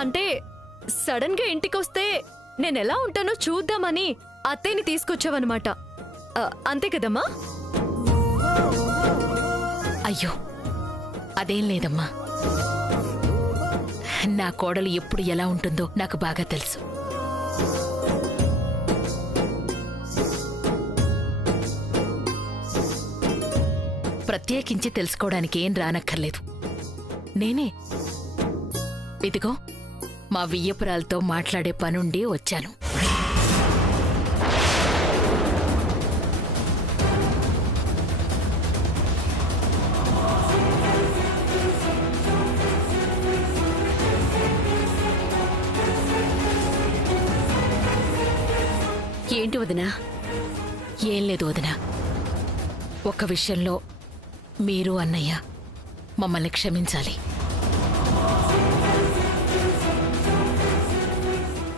అంటే సడన్ గా ఇంటికొస్తే నేనెలా ఉంటానో చూద్దామని అత్తయ్యని తీసుకొచ్చావన్నమాట. అంతే కదమ్మా? అయ్యో అదేం లేదమ్మా. నా కోడలు ఎప్పుడు ఎలా ఉంటుందో నాకు బాగా తెలుసు. ప్రత్యేకించి తెలుసుకోవడానికి ఏం రానక్కర్లేదు. నేనే ఇదిగో మా వియ్యపురాలతో మాట్లాడే పనుండి వచ్చాను. ఏంటి వదినా? ఏం లేదు వదినా. ఒక్క విషయంలో మీరు అన్నయ్య మమ్మల్ని క్షమించాలి.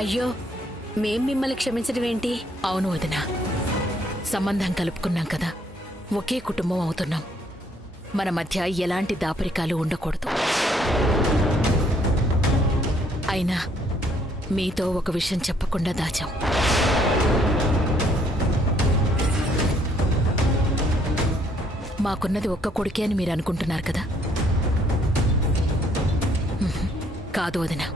అయ్యో, మేం మిమ్మల్ని క్షమించడం ఏంటి? అవును వదినా, సంబంధం కలుపుకున్నాం కదా, ఒకే కుటుంబం అవుతున్నాం. మన మధ్య ఎలాంటి దాపరికాలు ఉండకూడదు. అయినా మీతో ఒక విషయం చెప్పకుండా దాచాం. మాకున్నది ఒక్క కొడుకే అని మీరు అనుకుంటున్నారు కదా? కాదు వదినా,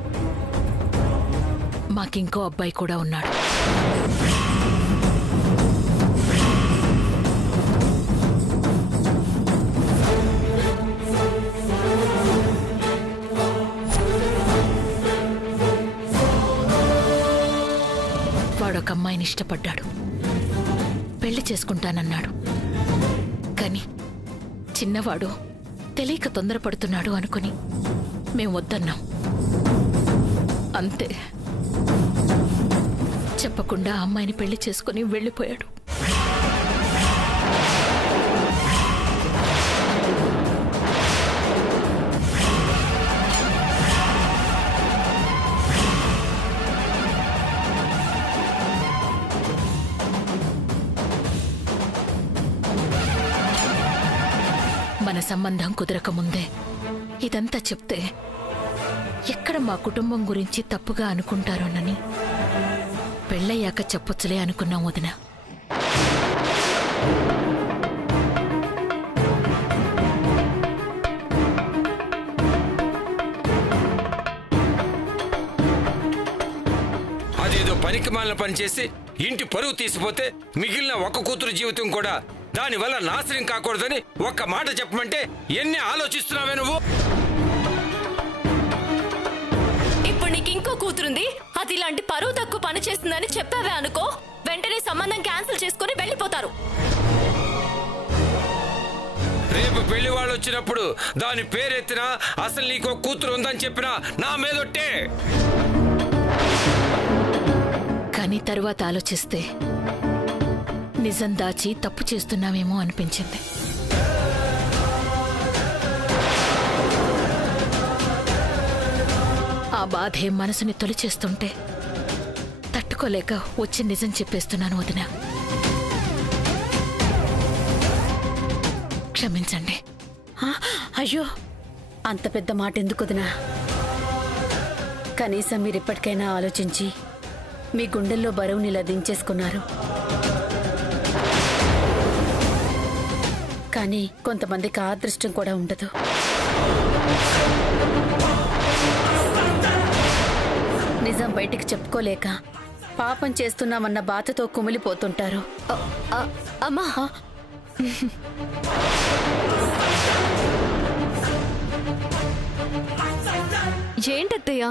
మాకింకో అబ్బాయి కూడా ఉన్నాడు. వాడొక అమ్మాయిని ఇష్టపడ్డాడు, పెళ్లి చేసుకుంటానన్నాడు. కానీ చిన్నవాడు తెలియక తొందరపడుతున్నాడు అనుకుని మేం వద్దన్నాం. అంతే, చెప్పకుండా అమ్మాయిని పెళ్లి చేసుకుని వెళ్ళిపోయాడు. మన సంబంధం కుదరకముందే ఇదంతా చెప్తే ఎక్కడ మా కుటుంబం గురించి తప్పుగా అనుకుంటారోనని పెళ్ళయ్యాక చెప్పొచ్చులే అనుకున్నాం వదిన. అదేదో పనికిమాలిన పని చేసి ఇంటి పరువు తీసిపోతే మిగిలిన ఒక కూతురు జీవితం కూడా దానివల్ల నాశనం కాకూడదని ఒక్క మాట చెప్పమంటే ఎన్ని ఆలోచిస్తున్నావే నువ్వు? ఇప్పుడు నీకు ఇంకో కూతురుంది, అది ఇలాంటి పరువు తక్కువ పని చేస్తుందని చెప్పావే అనుకో, వెంటనే సంబంధం క్యాన్సిల్ చేసుకుని వెళ్ళిపోతారు. రేపు పెళ్లి వాళ్ళు వచ్చినప్పుడు దాని పేరెత్తినా అసలు నీకు కూతురు ఉందని చెప్పినా నా మీదొట్టే. కానీ తరువాత ఆలోచిస్తే నిజం దాచి తప్పు చేస్తున్నామేమో అనిపించింది. ఆ బాధే మనసుని తొలిచేస్తుంటే తట్టుకోలేక వచ్చి నిజం చెప్పేస్తున్నాను వదిన. క్షమించండి. అయ్యో, అంత పెద్ద మాట ఎందుకు వదినా? కనీసం మీరిప్పటికైనా ఆలోచించి మీ గుండెల్లో బరువుని ఇలా దించేసుకున్నారు. కానీ కొంతమందికి ఆ అదృష్టం కూడా ఉండదు. నిజం బయటికి చెప్పుకోలేక పాపం చేస్తున్నామన్న బాధతో కుమిలిపోతుంటారు. అమ్మా, ఏంటత్తయ్యా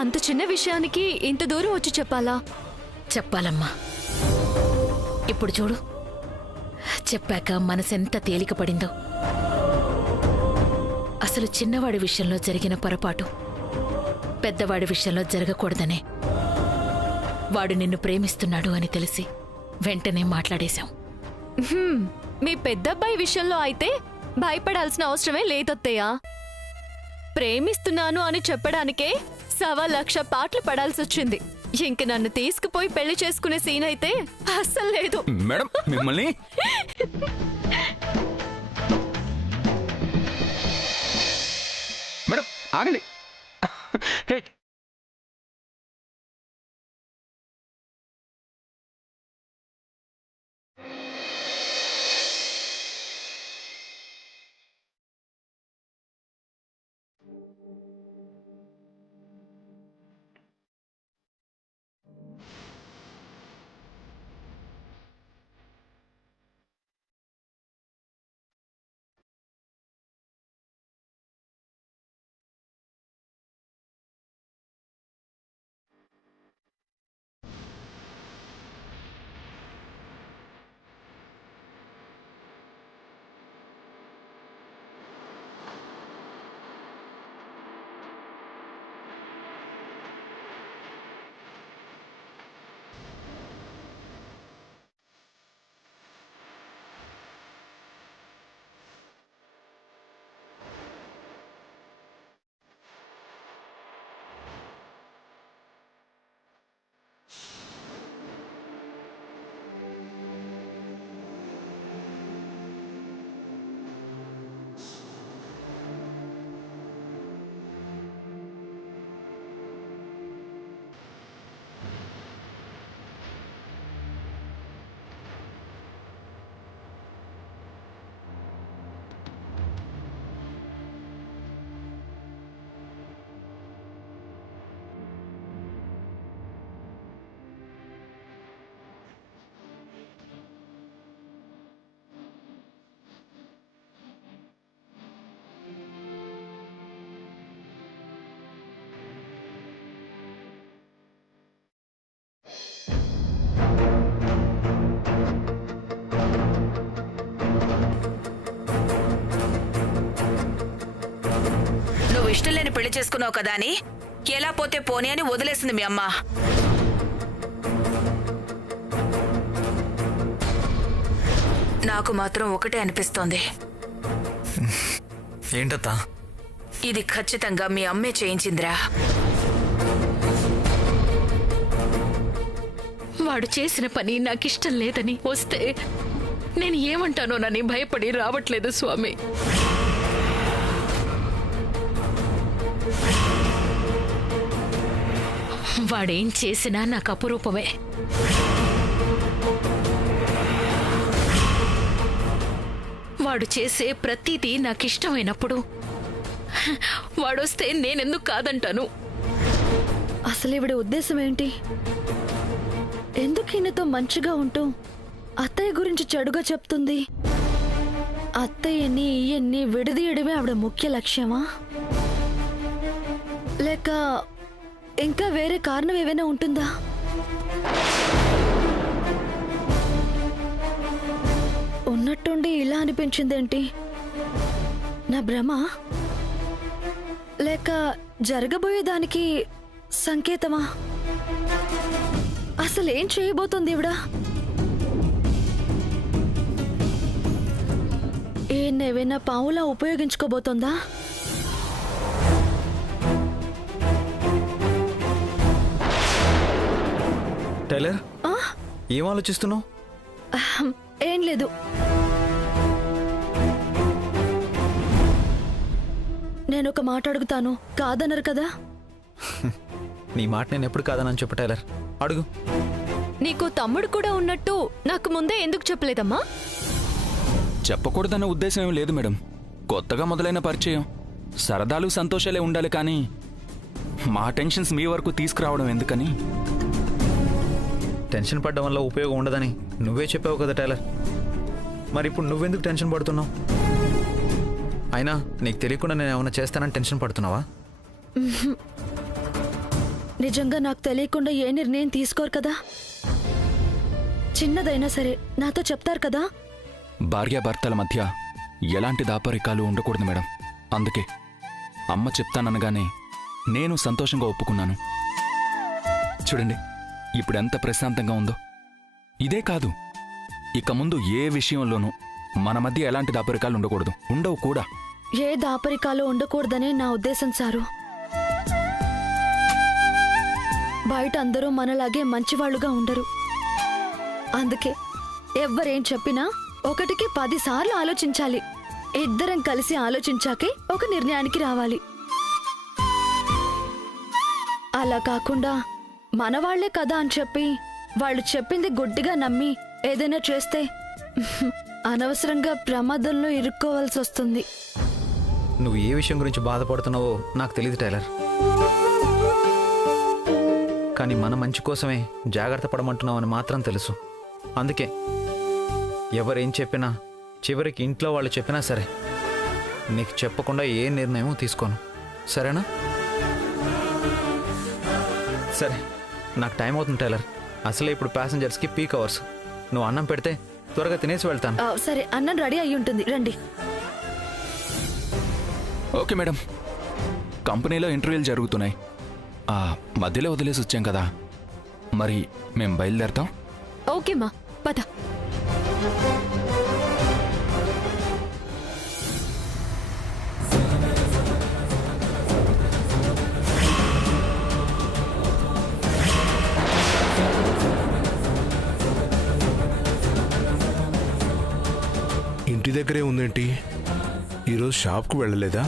అంత చిన్న విషయానికి ఇంత దూరం వచ్చి చెప్పాలా? చెప్పాలమ్మా. ఇప్పుడు చూడు, చెప్పాక మనసెంత తేలిక పడిందో. అసలు చిన్నవాడి విషయంలో జరిగిన పొరపాటు పెద్దవాడి విషయంలో జరగకూడదనే. వాడు నిన్ను ప్రేమిస్తున్నాడు అని తెలిసి వెంటనే మాట్లాడేశాం. మీ పెద్దబ్బాయి విషయంలో అయితే భయపడాల్సిన అవసరమే లేదత్తయ్యా. ప్రేమిస్తున్నాను అని చెప్పడానికే 1,00,000 పాటలు పడాల్సొచ్చింది. ఇంక నన్ను తీసుకుపోయి పెళ్లి చేసుకునే సీన్ అయితే అస్సలు లేదు. మేడం, మిమ్మల్ని మేడం ఆగండి. హే, నువ్వు ఇష్టం లేని పెళ్లి చేసుకున్నావు కదా అని ఎలా పోతే పోనీ అని వదిలేసింది మీ అమ్మ. నాకు మాత్రం ఒకటే అనిపిస్తోంది. ఏంటత్తా? ఇది ఖచ్చితంగా మీ అమ్మే చేయించిందిరా. వాడు చేసిన పని నాకిష్టం లేదని వస్తే నేను ఏమంటానోనని భయపడి రావట్లేదు స్వామి. వాడేం చేసినా నాకు అపురూపమే. వాడు చేసే ప్రతిదీ నాకిష్టమైనప్పుడు వాడొస్తే నేనెందుకు కాదంటాను? అసలు ఇవిడ ఉద్దేశం ఏంటి? ఎందుకు ఈయనతో మంచిగా ఉంటూ అత్తయ్య గురించి చెడుగా చెప్తుంది? అత్తయ్యని ఈయన్ని విడదీయడమే ఆవిడ ముఖ్య లక్ష్యమా? లేక ఇంకా వేరే కారణం ఏమైనా ఉంటుందా? ఉన్నట్టుండి ఇలా అనిపించిందేంటి? నా భ్రమ? లేక జరగబోయేదానికి సంకేతమా? అసలేం చేయబోతుంది ఇవిడ? ఏవైనా పావులా ఉపయోగించుకోబోతోందా? టైలర్, ఏం ఆలోచిస్తున్నావు? ఏం లేదు. నేను ఒక మాట అడుగుతాను, కాదనరు కదా? నీ మాట నేను ఎప్పుడు కాదనని చెప్పు టైలర్, అడుగు. నీకు తమ్ముడు కూడా ఉన్నట్టు నాకు ముందే ఎందుకు చెప్పలేదమ్మా? చెప్పకూడదన్న ఉద్దేశం ఏం లేదు మేడం. కొత్తగా మొదలైన పరిచయం, సరదాలు సంతోషాలే ఉండాలి కానీ మా టెన్షన్స్ మీ వరకు తీసుకురావడం ఎందుకని. టెన్షన్ పడడం వల్ల ఉపయోగం ఉండదని నువ్వే చెప్పావు కదా టైలర్. మరి ఇప్పుడు నువ్వెందుకు టెన్షన్ పడుతున్నావు? అయినా నీకు తెలియకుండా నేను ఏమైనా చేస్తానని టెన్షన్ పడుతున్నావా? నిజంగా నాకు తెలియకుండా ఏ నిర్ణయం తీసుకోరు కదా? చిన్నదైనా సరే నాతో చెప్తారు కదా? భార్యాభర్తల మధ్య ఎలాంటి దాపరికాలు ఉండకూడదు మేడం. అందుకే అమ్మ చెప్తాననగానే నేను సంతోషంగా ఒప్పుకున్నాను. చూడండి ఇప్పుడెంత ప్రశాంతంగా ఉందో. ఇదే కాదు, ఇక ముందు ఏ విషయంలోనూ మన మధ్య ఎలాంటి దాపరికాలు ఉండకూడదు, ఉండవు కూడా. ఏ దాపరికాలు ఉండకూడదనే నా ఉద్దేశం సారు. బయట అందరూ మనలాగే మంచివాళ్లుగా ఉండరు. అందుకే ఎవ్వరేం చెప్పినా 1కి 10 సార్లు ఆలోచించాలి. ఇద్దరం కలిసి ఆలోచించాకే ఒక నిర్ణయానికి రావాలి. అలా కాకుండా మన వాళ్లే కదా అని చెప్పి వాళ్ళు చెప్పింది గుడ్డిగా నమ్మి ఏదైనా చేస్తే అనవసరంగా ప్రమాదంలో ఇరుక్కోవాల్సి వస్తుంది. నువ్వు ఏ విషయం గురించి బాధపడుతున్నావో నాకు తెలియదు టైలర్. కానీ మన మంచి కోసమే జాగ్రత్త పడమంటున్నావు అని మాత్రం తెలుసు. అందుకే ఎవరేం చెప్పినా చివరికి ఇంట్లో వాళ్ళు చెప్పినా సరే నీకు చెప్పకుండా ఏ నిర్ణయం తీసుకోను. సరేనా? సరే, నాకు టైం అవుతుంది టైలర్. అసలే ఇప్పుడు ప్యాసింజర్స్కి పీక్ అవర్స్. నువ్వు అన్నం పెడితే త్వరగా తినేసి వెళ్తాను. సరే, అన్నం రెడీ అయి ఉంటుంది, రండి. ఓకే మేడం, కంపెనీలో ఇంటర్వ్యూలు జరుగుతున్నాయి. మధ్యలో వదిలేసి వచ్చాం కదా, మరి మేము బయలుదేరతాం. ఓకే మా పద. ఇంటి దగ్గరే ఉందేంటి? ఈరోజు షాప్కు వెళ్ళలేదా?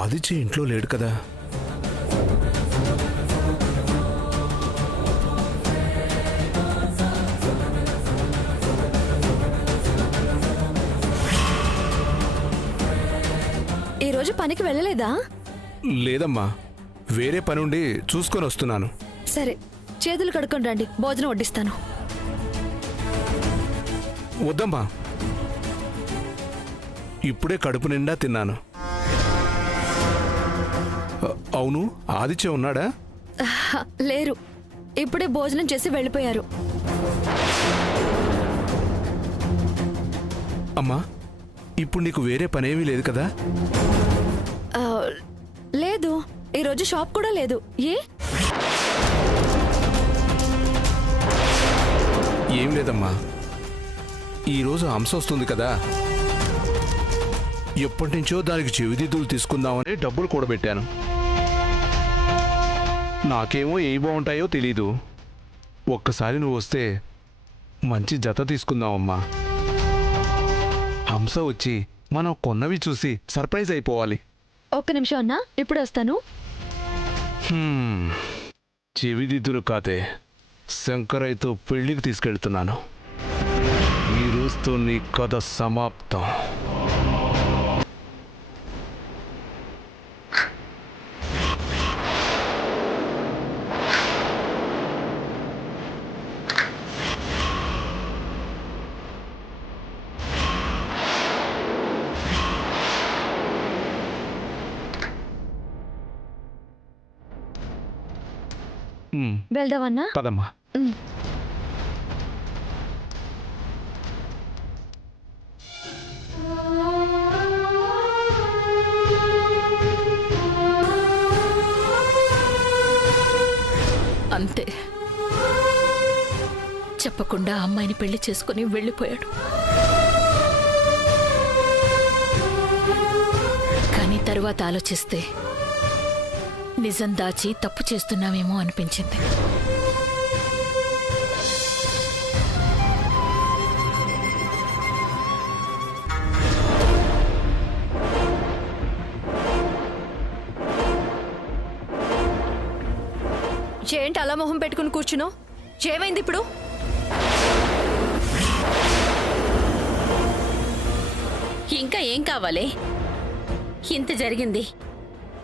ఆదిత్య ఇంట్లో లేడు కదా? ఈరోజు పనికి వెళ్ళలేదా? లేదమ్మా, వేరే పని ఉండి చూసుకొని వస్తున్నాను. సరే, చేతులు కడుక్కొని రండి, భోజనం వడ్డిస్తాను. వద్దమ్మా, ఇప్పుడే కడుపు నిండా తిన్నాను. అవును, ఆదిత్య ఉన్నాడా? లేరు, ఇప్పుడే భోజనం చేసి వెళ్ళిపోయారు. అమ్మా, ఇప్పుడు నీకు వేరే పనేమీ లేదు కదా? లేదు, ఈరోజు షాప్ కూడా లేదు. ఏ? ఏం లేదమ్మా, ఈరోజు హంస వస్తుంది కదా, ఎప్పటి నుంచో దానికి చెవిదిద్దులు తీసుకుందామని డబ్బులు కూడబెట్టాను. నాకేమో ఏ బాగుంటాయో తెలీదు. ఒక్కసారి నువ్వు వస్తే మంచి జత తీసుకుందామమ్మా. హంస వచ్చి మనం కొన్నవి చూసి సర్ప్రైజ్ అయిపోవాలి. ఒక్క నిమిషం అన్నా, ఇప్పుడు వస్తాను. చెవిదిద్దులు కాదే, శంకరయ్యతో పెళ్లికి తీసుకెళ్తున్నాను. ఈ రోజుతో నీ కథ సమాప్తం. వెళ్దామన్నా? పదమ్మా. అంతే, చెప్పకుండా అమ్మాయిని పెళ్లి చేసుకుని వెళ్ళిపోయాడు. కానీ తరువాత ఆలోచిస్తే నిజం దాచి తప్పు చేస్తున్నామేమో అనిపించింది. ఏంటి అలా మొహం పెట్టుకుని కూర్చున్నావు? ఏమైంది ఇప్పుడు? ఇంకా ఏం కావాలి? ఇంత జరిగింది,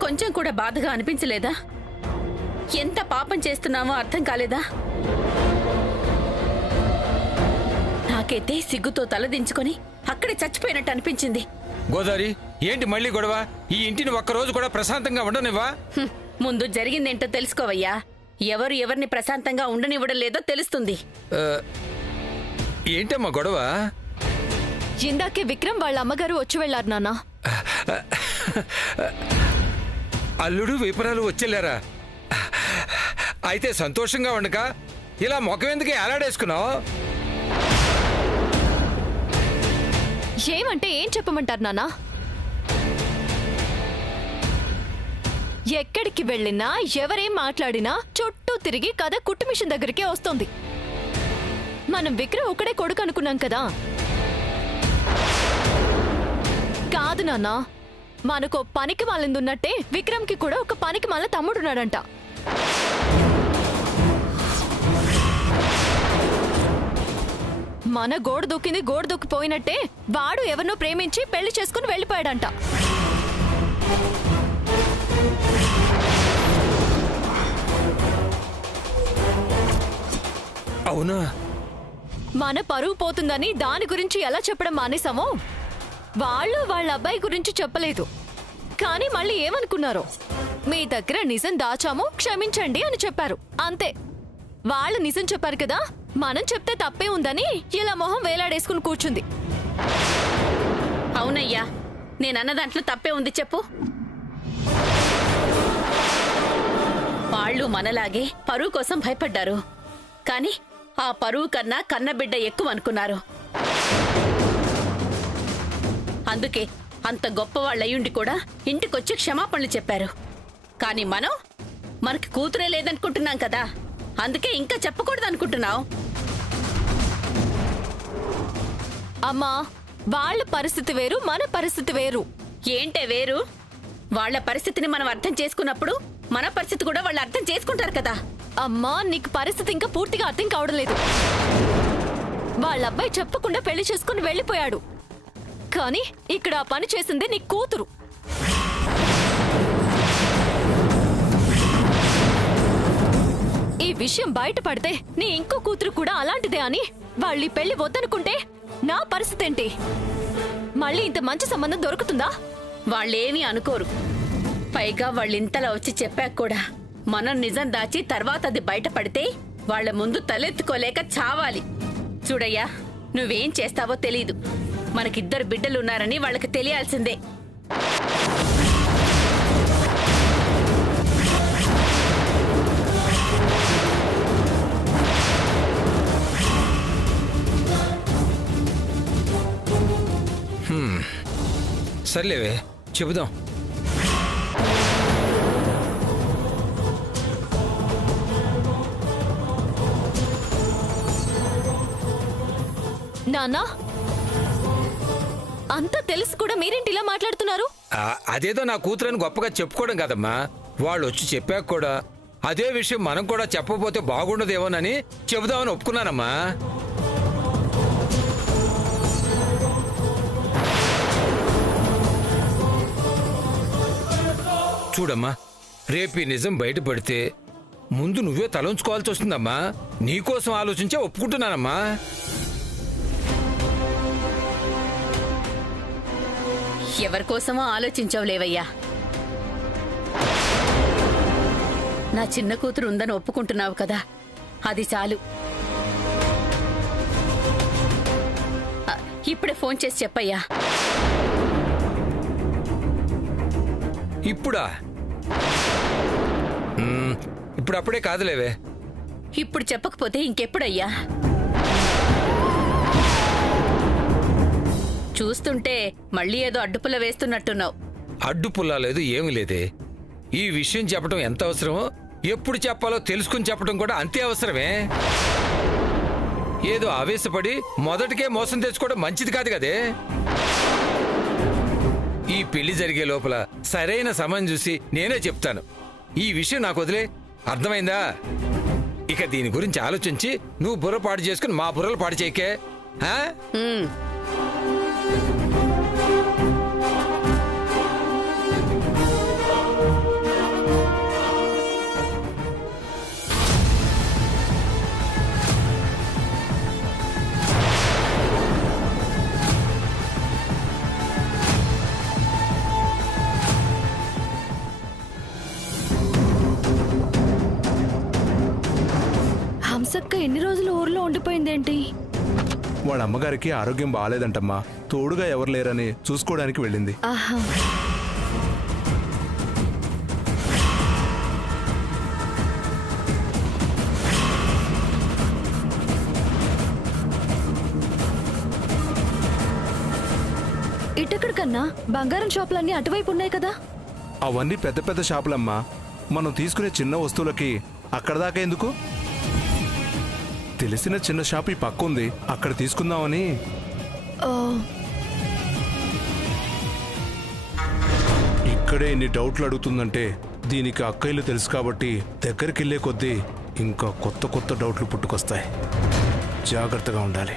కొంచెం కూడా బాధగా అనిపించలేదా? ఎంత పాపం చేస్తున్నామో అర్థం కాలేదా? నాకైతే సిగ్గుతో తలదించుకొని అక్కడే చచ్చిపోయినట్టు అనిపించింది. గోదావరి, ఏంటి మళ్ళీ గొడవ? ఈ ఇంటిని ఒక్కరోజు కూడా ప్రశాంతంగా ఉండనివ్వా? ముందు జరిగిందేంటో తెలుసుకోవయ్యా. ఎవరు ఎవరిని ప్రశాంతంగా ఉండనివ్వడం లేదో తెలుస్తుంది. ఏంటమ్మా గొడవ? ఇందాకే విక్రమ్ వాళ్ళ అమ్మగారు వచ్చి వెళ్లారు నాన్న. అల్లుడు విపరాలు వచ్చేళ్ళారా? అయితే సంతోషంగా ఉండక ఇలా ముఖం ఎందుకు ఏలాడేసుకున్నావు? ఏమంటే ఏం చెప్పమంటారు నాన్న? ఎక్కడికి వెళ్ళినా ఎవరేం మాట్లాడినా చుట్టూ తిరిగి కథ కుట్టు మిషన్ దగ్గరికే వస్తుంది. మనం విక్రమ్ ఒకడే కొడుకు అనుకున్నాం కదా. కాదు కాదు నాన్న, మనకు పనికి మాలిందున్నట్టే విక్రమ్కి కూడా ఒక పనికి మాల తమ్ముడున్నాడంట. మన గోడ దూకింది గోడ దూకిపోయినట్టే వాడు ఎవరినో ప్రేమించి పెళ్లి చేసుకుని వెళ్ళిపోయాడంట. అవునా? మన పరువు పోతుందని దాని గురించి ఎలా చెప్పడం మానేసామో వాళ్ళు వాళ్ళ అబ్బాయి గురించి చెప్పలేదు. కానీ మళ్ళీ ఏమనుకున్నారో, మీ దగ్గర నిజం దాచాము క్షమించండి అని చెప్పారు. అంతే. వాళ్ళు నిజం చెప్పారు కదా, మనం చెప్తే తప్పే ఉందని ఇలా మొహం వేలాడేసుకుని కూర్చుంది. అవునయ్యా, నేనన్న దాంట్లో తప్పే ఉంది చెప్పు. వాళ్ళు మనలాగే పరువు కోసం భయపడ్డారు. కానీ ఆ పరువు కన్నా కన్నబిడ్డ ఎక్కువ అనుకున్నారు. అందుకే అంత గొప్ప వాళ్ళయ్యుండి కూడా ఇంటికొచ్చి క్షమాపణలు చెప్పారు. కానీ మనకి కూతురే లేదనుకుంటున్నాం కదా, అందుకే ఇంకా చెప్పకూడదు అనుకుంటున్నావు. అమ్మా, వాళ్ళ పరిస్థితి వేరు, మన పరిస్థితి వేరు. ఏంటే వేరు? వాళ్ళ పరిస్థితిని మనం అర్థం చేసుకున్నప్పుడు మన పరిస్థితి కూడా వాళ్ళు అర్థం చేసుకుంటారు కదా. అమ్మా, నీకు పరిస్థితి ఇంకా పూర్తిగా అర్థం కావడం లేదు. వాళ్ళ అబ్బాయి చెప్పకుండా పెళ్లి చేసుకుని వెళ్ళిపోయాడు. కానీ ఇక్కడ ఆ పని చేసింది నీ కూతురు. ఈ విషయం బయటపడితే నీ ఇంకో కూతురు కూడా అలాంటిదే అని వాళ్ళు ఈ పెళ్లి వద్దనుకుంటే నా పరిస్థితి ఏంటి? మళ్ళీ ఇంత మంచి సంబంధం దొరుకుతుందా? వాళ్ళేమీ అనుకోరు. పైగా వాళ్ళింతలా వచ్చి చెప్పాక కూడా మనం నిజం దాచి తర్వాత అది బయటపడితే వాళ్ళ ముందు తలెత్తుకోలేక చావాలి. చూడయ్యా, నువ్వేం చేస్తావో తెలీదు. మనకిద్దరు బిడ్డలున్నారని వాళ్ళకి తెలియాల్సిందే. సర్లేవే, చెబుదాం. నాన్నా, అంతా తెలిసి కూడా మీరేంటి ఇలా మాట్లాడుతున్నారు? అదేదో నా కూతురని గొప్పగా చెప్పుకోవడం కదమ్మా. వాళ్ళు వచ్చి చెప్పాక కూడా అదే విషయం మనం కూడా చెప్పకపోతే బాగుండదేమోనని చెబుదామని ఒప్పుకున్నానమ్మా. చూడమ్మా, రేపు ఈ నిజం బయటపడితే ముందు నువ్వే తలంచుకోవాల్సి వస్తుందమ్మా. నీకోసం ఆలోచించే ఒప్పుకుంటున్నానమ్మా. ఎవరికోసమో ఆలోచించవులేవయ్యా. నా చిన్న కూతురు ఉందని ఒప్పుకుంటున్నావు కదా, అది చాలు. ఇప్పుడే ఫోన్ చేసి చెప్పయ్యా. ఇప్పుడా? ఇప్పుడప్పుడే కాదులేవే. ఇప్పుడు చెప్పకపోతే ఇంకెప్పుడయ్యా? చూస్తుంటే మళ్ళీ ఏదో అడ్డుపుల్ల వేస్తున్నట్టున్నావు. అడ్డుపుల్లా లేదు, ఏమీ లేదే. ఈ విషయం చెప్పడం ఎంత అవసరమో ఎప్పుడు చెప్పాలో తెలుసుకుని చెప్పడం కూడా అంతే అవసరమే. ఏదో ఆవేశపడి మొదటికే మోసం తెచ్చుకోవడం మంచిది కాదు కదే. ఈ పెళ్లి జరిగే లోపల సరైన సమయం చూసి నేనే చెప్తాను. ఈ విషయం నాకు వదిలే, అర్థమైందా? ఇక దీని గురించి ఆలోచించి నువ్వు బుర్ర పాడు చేసుకుని మా బుర్రలు పాడు చేయకే. హంసక్క ఎన్ని రోజులు ఊర్లో ఉండిపోయిందేంటి? వాళ్ళ అమ్మగారికి ఆరోగ్యం బాగాలేదంటమ్మా. తోడుగా ఎవరు లేరని చూసుకోవడానికి వెళ్ళింది. ఆహా. ఇటెక్కడికన్నా? బంగారం షాపులన్నీ అటువైపు ఉన్నాయి కదా. అవన్నీ పెద్ద పెద్ద షాపులమ్మా. మనం తీసుకునే చిన్న వస్తువులకి అక్కడ దాకా ఎందుకు? తెలిసిన చిన్న షాప్ ఈ పక్క ఉంది, అక్కడ తీసుకుందామని. ఇక్కడే ఇన్ని డౌట్లు అడుగుతుందంటే దీనికి అక్కయ్యలు తెలుసు కాబట్టి దగ్గరికి వెళ్ళే కొద్దీ ఇంకా కొత్త కొత్త డౌట్లు పుట్టుకొస్తాయి. జాగ్రత్తగా ఉండాలి.